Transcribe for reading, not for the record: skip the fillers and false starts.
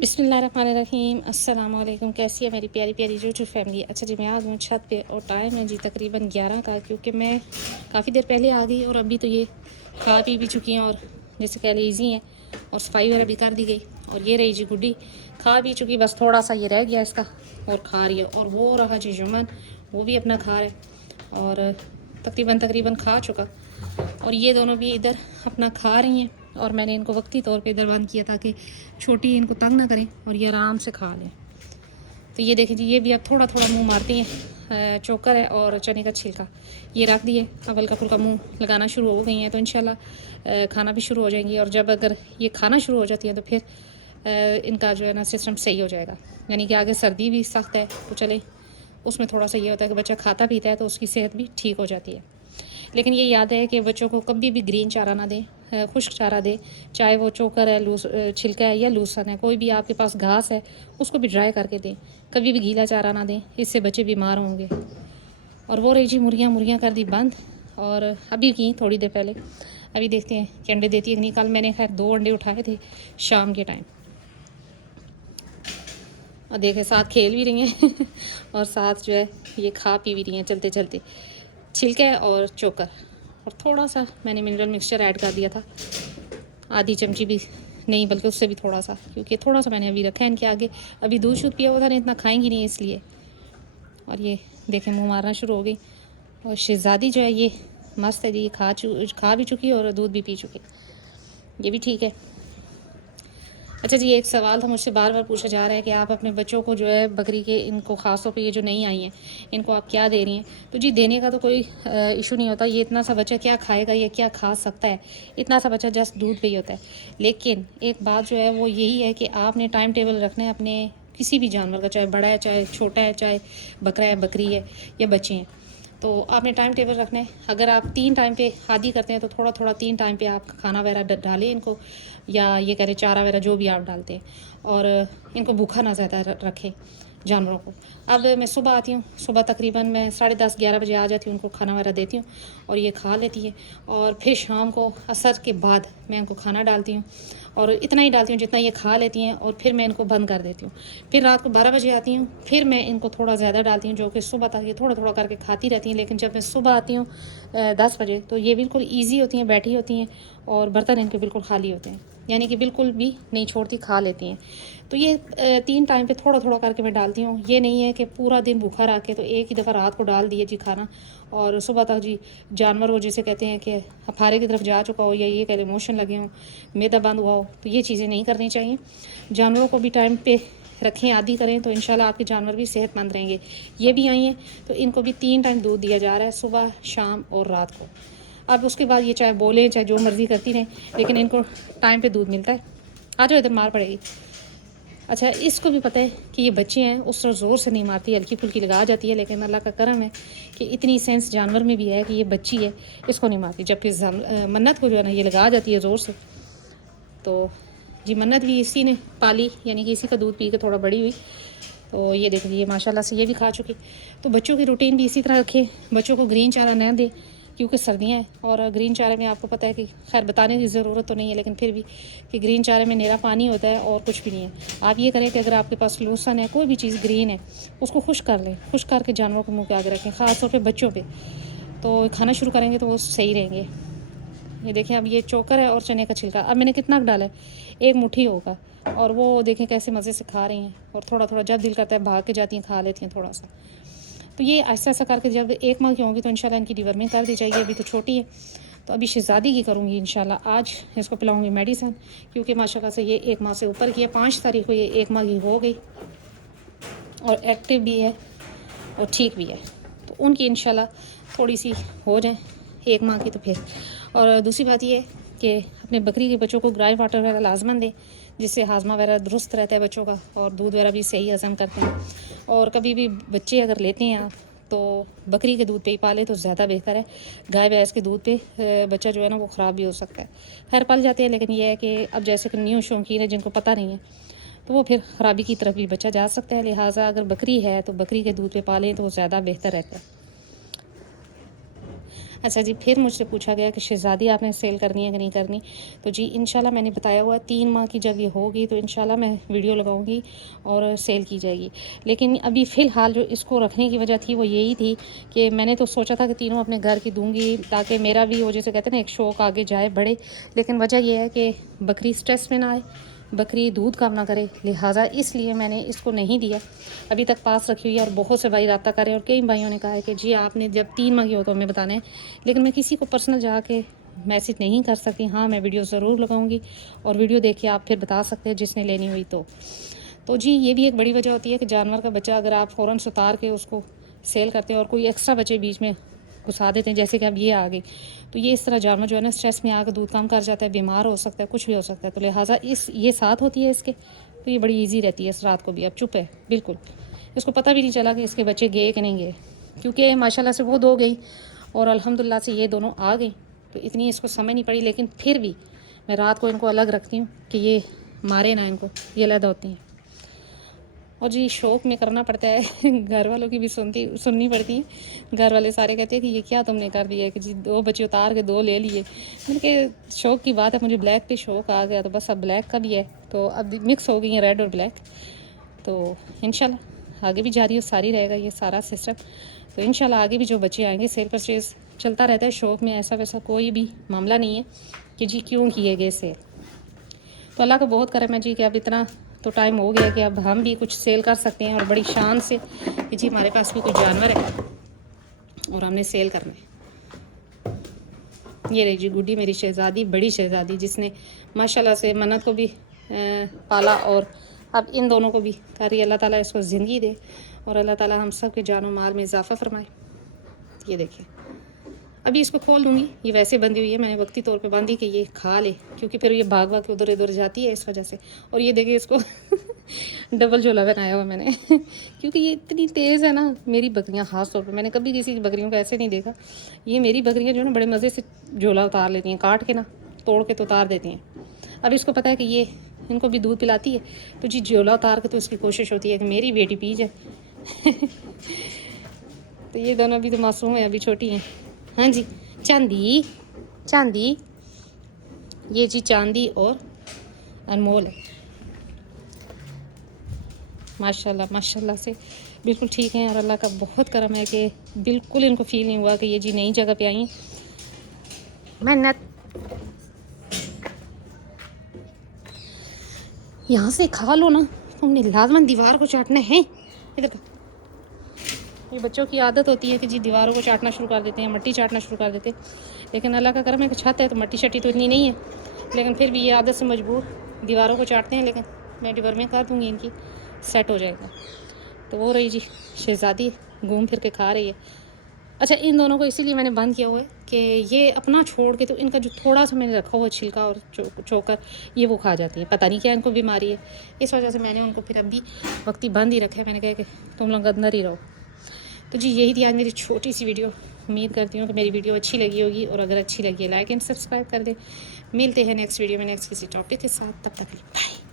بسم اللہ الرحمن الرحیم. السلام علیکم. کیسی ہے میری پیاری پیاری جو فیملی. اچھا جی، میں آ گئی ہوں چھت پہ اور ٹائم ہے جی تقریباً 11 کا، کیونکہ میں کافی دیر پہلے آ گئی اور ابھی تو یہ کھا پی بھی چکی ہیں اور جیسے کہہ لیزی ہیں اور صفائی وغیرہ بھی کر دی گئی. اور یہ رہی جی گڈی کھا بھی چکی، بس تھوڑا سا یہ رہ گیا اس کا اور کھا رہی ہے. اور وہ رہا جی یمن، وہ بھی اپنا کھا رہے اور تقریباً کھا چکا. اور یہ دونوں بھی ادھر اپنا کھا رہی ہیں اور میں نے ان کو وقتی طور پہ ادھر بند کیا تاکہ چھوٹی ان کو تنگ نہ کریں اور یہ آرام سے کھا لیں. تو یہ دیکھیں جی، یہ بھی اب تھوڑا تھوڑا منہ مارتی ہیں. چوکر ہے اور چنے کا چھلکا یہ رکھ دیے، اب ہلکا پھلکا منہ لگانا شروع ہو گئی ہیں، تو انشاءاللہ کھانا بھی شروع ہو جائیں گی. اور جب اگر یہ کھانا شروع ہو جاتی ہیں تو پھر ان کا جو ہے نا سسٹم صحیح ہو جائے گا. یعنی کہ آگے سردی بھی سخت ہے تو چلے اس میں تھوڑا سا یہ ہوتا ہے کہ بچہ کھاتا پیتا ہے تو اس کی صحت بھی ٹھیک ہو جاتی ہے. لیکن یہ یاد ہے کہ بچوں کو کبھی بھی گرین چارہ نہ دیں، خشک چارہ دیں، چاہے وہ چوکر ہے، چھلکا ہے یا لوسن ہے، کوئی بھی آپ کے پاس گھاس ہے اس کو بھی ڈرائی کر کے دیں. کبھی بھی گیلا چارہ نہ دیں، اس سے بچے بیمار ہوں گے. اور وہ رہی جی مرغیاں کر دی بند، اور ابھی کی تھوڑی دیر پہلے. ابھی دیکھتے ہیں کہ انڈے دیتی ہے کہ نہیں. کل میں نے خیر 2 انڈے اٹھائے تھے شام کے ٹائم، اور دیکھیں ساتھ کھیل بھی رہی ہیں اور ساتھ جو ہے یہ کھا پی بھی رہی ہیں چلتے چلتے. چھلکا اور چوکر اور تھوڑا سا میں نے منرل مکسچر ایڈ کر دیا تھا، آدھی چمچی بھی نہیں بلکہ اس سے بھی تھوڑا سا، کیونکہ تھوڑا سا میں نے ابھی رکھا ہے ان کے آگے. ابھی دودھ شودھ پیا ہوا تھا، اتنا کھائیں گی نہیں اس لیے. اور یہ دیکھیں منہ مارنا شروع ہو گئی. اور شہزادی جو ہے یہ مست ہے جی، کھا بھی چکی اور دودھ بھی پی چکی، یہ بھی ٹھیک ہے. اچھا جی، ایک سوال تھا مجھ سے بار پوچھا جا رہا ہے کہ آپ اپنے بچوں کو جو ہے بکری کے، ان کو خاص طور پہ یہ جو نہیں آئی ہیں ان کو آپ کیا دے رہی ہیں. تو جی دینے کا تو کوئی ایشو نہیں ہوتا. یہ اتنا سا بچہ کیا کھائے گا، یہ کیا کھا سکتا ہے، اتنا سا بچہ جسٹ دودھ پہ ہی ہوتا ہے. لیکن ایک بات جو ہے وہ یہی ہے کہ آپ نے ٹائم ٹیبل رکھنا ہے اپنے کسی بھی جانور کا، چاہے بڑا ہے چاہے چھوٹا ہے، چاہے بکرا ہے بکری ہے یا بچے ہیں. تو آپ نے ٹائم ٹیبل رکھنا ہے. اگر آپ 3 ٹائم پہ عادی کرتے ہیں تو تھوڑا تھوڑا 3 ٹائم پہ آپ کھانا وغیرہ ڈالیں ان کو، یا یہ کہہ رہے چارہ وغیرہ جو بھی آپ ڈالتے ہیں. اور ان کو بھوکا نہ زیادہ رکھیں جانوروں کو. اب میں صبح آتی ہوں، صبح تقریباً میں 10:30 11 بجے آ جاتی ہوں، ان کو کھانا وغیرہ دیتی ہوں اور یہ کھا لیتی ہے. اور پھر شام کو عصر کے بعد میں ان کو کھانا ڈالتی ہوں اور اتنا ہی ڈالتی ہوں جتنا یہ کھا لیتی ہیں، اور پھر میں ان کو بند کر دیتی ہوں. پھر رات کو 12 بجے آتی ہوں، پھر میں ان کو تھوڑا زیادہ ڈالتی ہوں، جو کہ صبح تک یہ تھوڑا تھوڑا کر کے کھاتی رہتی ہیں. لیکن جب میں صبح آتی ہوں 10 بجے تو یہ بالکل ایزی ہوتی ہیں، بیٹھی ہوتی ہیں اور برتن ان کے بالکل خالی ہوتے ہیں، یعنی کہ بالکل بھی نہیں چھوڑتی، کھا لیتی ہیں. تو یہ 3 ٹائم پہ تھوڑا تھوڑا کر کے میں ڈالتی ہوں. یہ نہیں ہے کہ پورا دن بھوکا رکھ کے تو ایک ہی دفعہ رات کو ڈال دیے جی کھانا اور صبح تک جی جانور وہ جسے کہتے ہیں کہ افارے کی طرف جا چکا ہو، یا یہ کہہ لیں موشن لگے ہوں، معدہ بند ہوا ہو. تو یہ چیزیں نہیں کرنی چاہیے. جانوروں کو بھی ٹائم پہ رکھیں، عادی کریں، تو انشاءاللہ آپ کے جانور بھی صحت مند رہیں گے. یہ بھی آئی ہیں تو ان کو بھی 3 ٹائم دودھ دیا جا رہا ہے، صبح شام اور رات کو. اب اس کے بعد یہ چاہے بولیں چاہے جو مرضی کرتی رہیں، لیکن ان کو ٹائم پہ دودھ ملتا ہے. آ جاؤ ادھر، مار پڑے گی. اچھا، اس کو بھی پتہ ہے کہ یہ بچے ہیں، اس طرح زور سے نہیں مارتی، ہلکی پھلکی لگا جاتی ہے. لیکن اللہ کا کرم ہے کہ اتنی سینس جانور میں بھی ہے کہ یہ بچی ہے، اس کو نہیں مارتی. جبکہ منت کو جو ہے نا یہ لگا جاتی ہے زور سے. تو جی منت بھی اسی نے پالی، یعنی کہ اسی کا دودھ پی کے تھوڑا بڑی ہوئی. تو یہ دیکھ لیجیے ماشاء اللہ سے یہ بھی کھا چکی. تو بچوں کی روٹین بھی اسی طرح رکھیں. بچوں کو گرین چارہ نہ دیں کیونکہ سردیاں ہیں، اور گرین چارے میں آپ کو پتہ ہے کہ خیر بتانے کی ضرورت تو نہیں ہے، لیکن پھر بھی کہ گرین چارے میں نیرا پانی ہوتا ہے اور کچھ بھی نہیں ہے. آپ یہ کریں کہ اگر آپ کے پاس لوسن ہے، کوئی بھی چیز گرین ہے، اس کو خشک کر لیں، خشک کر کے جانوروں کو منہ کے آگے رکھیں، خاص طور پہ بچوں پہ. تو کھانا شروع کریں گے تو وہ صحیح رہیں گے. یہ دیکھیں اب یہ چوکر ہے اور چنے کا چھلکا اب میں نے کتنا ڈالا ہے، 1 مٹھی ہوگا. اور وہ دیکھیں کیسے مزے سے کھا رہی ہیں، اور تھوڑا تھوڑا جب دل کرتا ہے بھاگ کے جاتی ہیں کھا لیتی ہیں تھوڑا سا. تو یہ ایسا ایسا کر کے جب 1 ماہ کی ہوں گی تو انشاءاللہ ان کی ڈیورمنگ کر دی جائے گی. ابھی تو چھوٹی ہے. تو ابھی شہزادی کی کروں گی انشاءاللہ. آج اس کو پلاؤں گی میڈیسن، کیونکہ ماشاءاللہ سے یہ 1 ماہ سے اوپر کی ہے. 5 تاریخ کو یہ 1 ماہ کی ہو گئی اور ایکٹیو بھی ہے اور ٹھیک بھی ہے. تو ان کی انشاءاللہ تھوڑی سی ہو جائیں 1 ماہ کی. تو پھر اور دوسری بات یہ ہے کہ اپنے بکری کے بچوں کو گرائے واٹر وغیرہ لازماً دیں، جس سے ہاضمہ وغیرہ درست رہتا ہے بچوں کا، اور دودھ وغیرہ بھی صحیح ہضم کرتے ہیں. اور کبھی بھی بچے اگر لیتے ہیں آپ تو بکری کے دودھ پہ ہی پالے تو زیادہ بہتر ہے. گائے بھینس کے دودھ پہ بچہ جو ہے نا وہ خراب بھی ہو سکتا ہے. خیر پل جاتے ہیں، لیکن یہ ہے کہ اب جیسے کہ نیو شوقین ہے جن کو پتہ نہیں ہے تو وہ پھر خرابی کی طرف بھی بچہ جا سکتا ہے. لہٰذا اگر بکری ہے تو بکری کے دودھ پہ پالیں تو وہ زیادہ بہتر رہتا ہے. اچھا جی، پھر مجھ سے پوچھا گیا کہ شہزادی آپ نے سیل کرنی ہے کہ نہیں کرنی. تو جی انشاءاللہ میں نے بتایا ہوا ہے 3 ماہ کی جب یہ ہوگی تو انشاءاللہ میں ویڈیو لگاؤں گی اور سیل کی جائے گی. لیکن ابھی فی الحال جو اس کو رکھنے کی وجہ تھی وہ یہی تھی کہ میں نے تو سوچا تھا کہ تینوں اپنے گھر کی دوں گی تاکہ میرا بھی وہ جیسے کہتے ہیں نا ایک شوق آگے جائے بڑھے. لیکن وجہ یہ ہے کہ بکری سٹریس میں نہ آئے, بکری دودھ کم نہ کرے, لہٰذا اس لیے میں نے اس کو نہیں دیا. ابھی تک پاس رکھی ہوئی ہے اور بہت سے بھائی رابطہ کرے اور کئی بھائیوں نے کہا ہے کہ جی آپ نے جب 3 ماہ کی ہو تو ہمیں بتانا ہے. لیکن میں کسی کو پرسنل جا کے میسیج نہیں کر سکتی. ہاں میں ویڈیو ضرور لگاؤں گی اور ویڈیو دیکھ کے آپ پھر بتا سکتے ہیں جس نے لینی ہوئی تو جی یہ بھی ایک بڑی وجہ ہوتی ہے کہ جانور کا بچہ اگر آپ فوراً اتار کے اس کو سیل کرتے ہیں اور کوئی ایکسٹرا بچے بیچ میں گھسا دیتے ہیں جیسے کہ اب یہ آ گئی تو یہ اس طرح جانور جو ہے نا اسٹریس میں آ کے دودھ کم کر جاتا ہے, بیمار ہو سکتا ہے, کچھ بھی ہو سکتا ہے. تو لہٰذا یہ ساتھ ہوتی ہے اس کے تو یہ بڑی ایزی رہتی ہے. اس رات کو بھی اب چپ ہے بالکل, اس کو پتہ بھی نہیں چلا کہ اس کے بچے گئے کہ نہیں گئے, کیونکہ ماشاءاللہ سے وہ 2 گئی اور الحمدللہ سے یہ دونوں آ گئیں تو اتنی اس کو سمجھ نہیں پڑی. لیکن پھر بھی میں رات کو ان کو الگ رکھتی ہوں کہ یہ مارے نہ ان کو, یہ علیحدہ ہوتی ہیں. اور جی شوق میں کرنا پڑتا ہے, گھر والوں کی بھی سننی پڑتی ہے. گھر والے سارے کہتے ہیں کہ یہ کیا تم نے کر دیا ہے کہ جی 2 بچے اتار کے 2 لے لیے. میں نے کہ شوق کی بات ہے, مجھے بلیک پہ شوق آ گیا تو بس اب بلیک کا بھی ہے تو اب مکس ہو گئی ہیں ریڈ اور بلیک. تو انشاءاللہ آگے بھی جاری ساری رہے گا یہ سارا سسٹم. تو انشاءاللہ آگے بھی جو بچے آئیں گے سیل پرچیز چلتا رہتا ہے. شوق میں ایسا ویسا کوئی بھی معاملہ نہیں ہے کہ جی کیوں کیے گئے سیل. تو اللہ کا بہت کرم ہے جی کہ اب اتنا تو ٹائم ہو گیا کہ اب ہم بھی کچھ سیل کر سکتے ہیں اور بڑی شان سے کہ جی ہمارے پاس بھی کوئی جانور ہے اور ہم نے سیل کرنا ہے. یہ رہی جی گڈی میری شہزادی, بڑی شہزادی, جس نے ماشاءاللہ سے منت کو بھی پالا اور اب ان دونوں کو بھی کری. اللہ تعالیٰ اس کو زندگی دے اور اللہ تعالیٰ ہم سب کے جان و مال میں اضافہ فرمائے. یہ دیکھیں ابھی اس کو کھول دوں گی, یہ ویسے بندھی ہوئی ہے, میں نے وقتی طور پہ باندھی کہ یہ کھا لے کیونکہ پھر یہ بھاگ کے ادھر ادھر جاتی ہے اس وجہ سے. اور یہ دیکھیں اس کو ڈبل جھولا بنایا ہوا میں نے کیونکہ یہ اتنی تیز ہے نا. میری بکریاں خاص طور پہ میں نے کبھی کسی کی بکریوں کو ایسے نہیں دیکھا. یہ میری بکریاں جو ہے نا بڑے مزے سے جھولا اتار لیتی ہیں, کاٹ کے نا توڑ کے تو اتار دیتی ہیں. اب اس کو پتہ ہے کہ یہ ان کو بھی دودھ پلاتی ہے تو جی جھولا اتار کے تو اس کی کوشش ہوتی ہے کہ میری بیٹی پی جائے. تو یہ دونوں ابھی تو معصوم ہیں, ابھی چھوٹی ہیں. ہاں جی چاندی چاندی, یہ جی چاندی اور انمول ہے ماشاءاللہ ماشاءاللہ سے بالکل ٹھیک ہیں. اور اللہ کا بہت کرم ہے کہ بالکل ان کو فیل نہیں ہوا کہ یہ جی نئی جگہ پہ آئی ہیں. محنت یہاں سے کھا لو نا, تم نے لازماً دیوار کو چاٹنا ہے. ادھر یہ بچوں کی عادت ہوتی ہے کہ جی دیواروں کو چاٹنا شروع کر دیتے ہیں, مٹی چاٹنا شروع کر دیتے ہیں. لیکن اللہ کا کرم ہے کہ چھت ہے تو مٹی شٹی تو اتنی نہیں ہے, لیکن پھر بھی یہ عادت سے مجبور دیواروں کو چاٹتے ہیں. لیکن میں ڈبر میں کر دوں گی, ان کی سیٹ ہو جائے گا. تو وہ رہی جی شہزادی گھوم پھر کے کھا رہی ہے. اچھا ان دونوں کو اسی لیے میں نے بند کیا ہوا ہے کہ یہ اپنا چھوڑ کے تو ان کا جو تھوڑا سا میں نے رکھا ہوا ہے چھلکا اور چوکر یہ وہ کھا جاتی ہیں. پتہ نہیں کیا ان کو بیماری ہے, اس وجہ سے میں نے ان کو پھر اب بھی وقتی بند ہی رکھا ہے. میں نے کہا کہ تم لوگ اندر ہی رہو. تو جی یہی تھی آج میری چھوٹی سی ویڈیو. امید کرتی ہوں کہ میری ویڈیو اچھی لگی ہوگی, اور اگر اچھی لگی ہے لائک اینڈ سبسکرائب کر دیں. ملتے ہیں نیکسٹ ویڈیو میں نیکسٹ کسی ٹاپک کے ساتھ. تب تک کے لیے بائے.